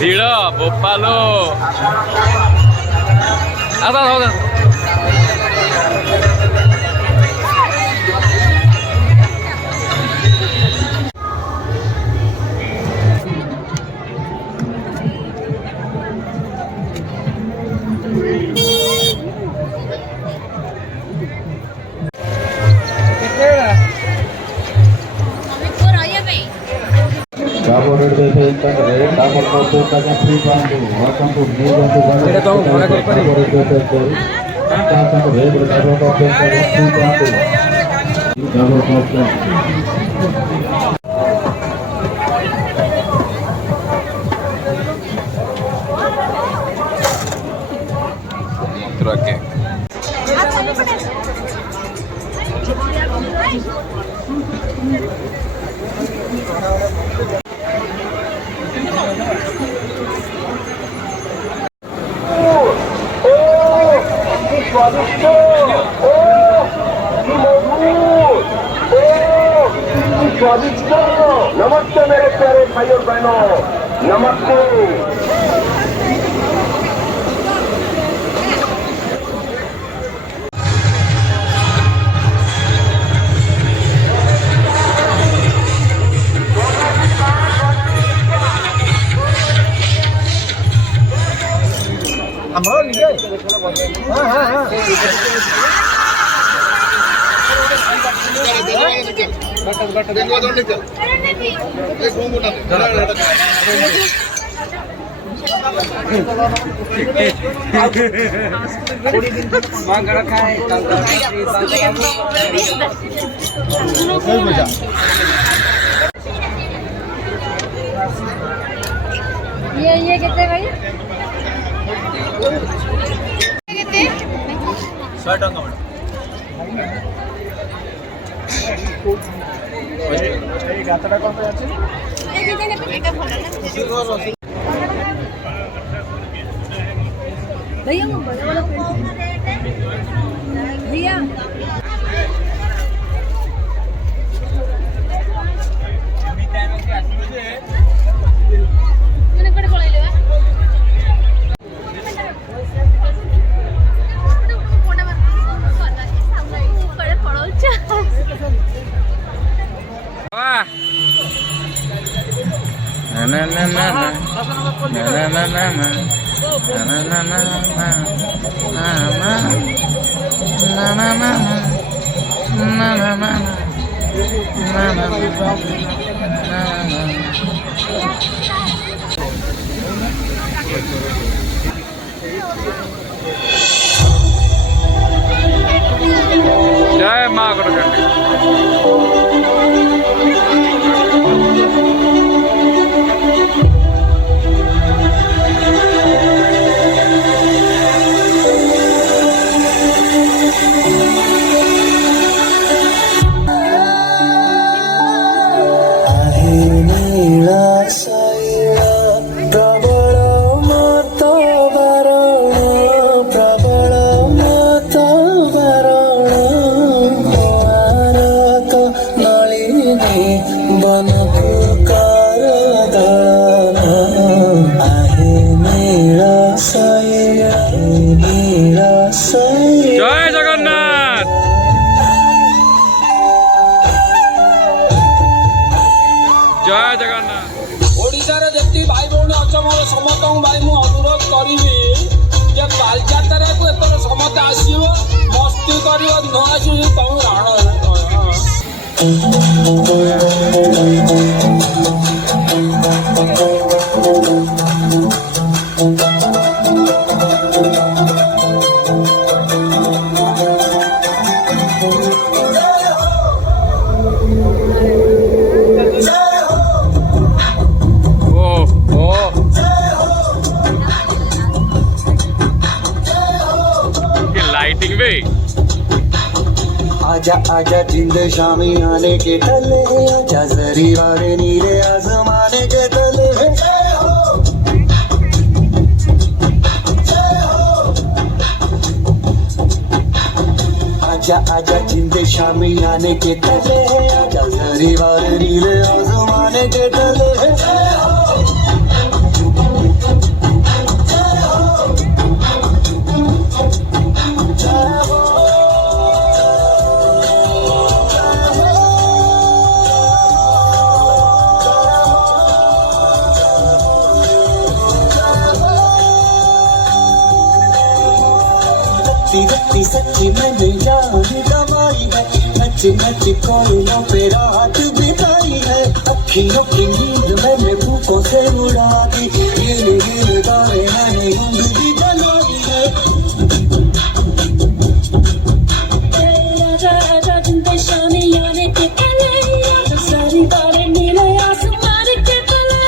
ଭିଡ଼ ବୋପାଲୋ स्वादिष्ट। नमस्ते मेरे प्यारे भाइयों बहनों, नमस्ते। ये कितने भाई? कितने? 100 टଙ୍କା मैडम। এই গাছটা কত আছে? भैया भैया na na na na na na na na जय माँ गुरगंडी। जय जगन्नाथ। जय जगन्नाथ। ओडिशार जेति भाई भौणी अच्छा मोर समस्त भाई मु अनुरोध करी जे बालजात्रा को एतर समस्त आसीबो मस्ती करियो न आसी तुम राण आजा आजा जिंद शामी आने के तले, आजा जरी वाले नीले आसमाने के तले। आजा आजा जिंद शामी आने के तले, आजा जरी वाले नीले आसमाने आने के तले रत्ती सच्ची मैंने जान कमाई है, नच नच कोयलों पे रात बिताई है, अखियों की नींद मैंने भूखों से उड़ा दी, गिर गिर गाए मैंने उंगली जलाई है। आजा आजा जिंदे शामी आने के पहले, आजा सारी बारें नीले आसमान के तले।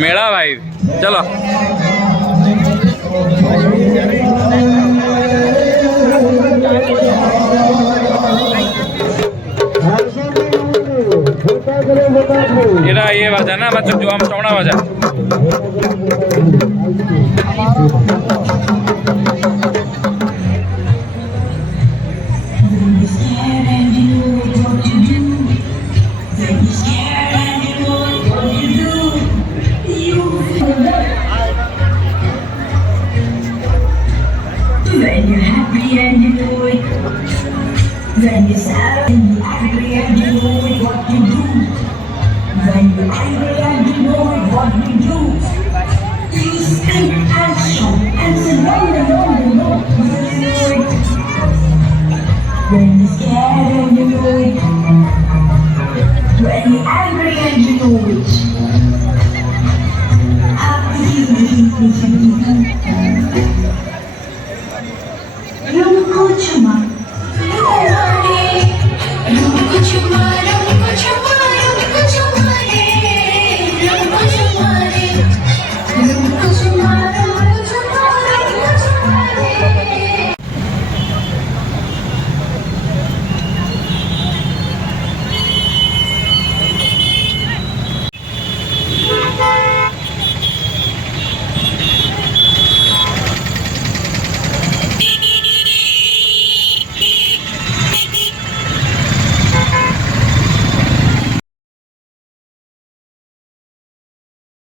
मेला भाई चलो। ये बात है ना, मतलब जो हम चौड़ा बाजा When you're happy and you know it, when you're sad and you're angry and you know it, what you do. When you're angry and you know it, what you do. You scream and shout and say no, no, no, no, no, you know it. When you're scared and you know it, when you're angry and you know it.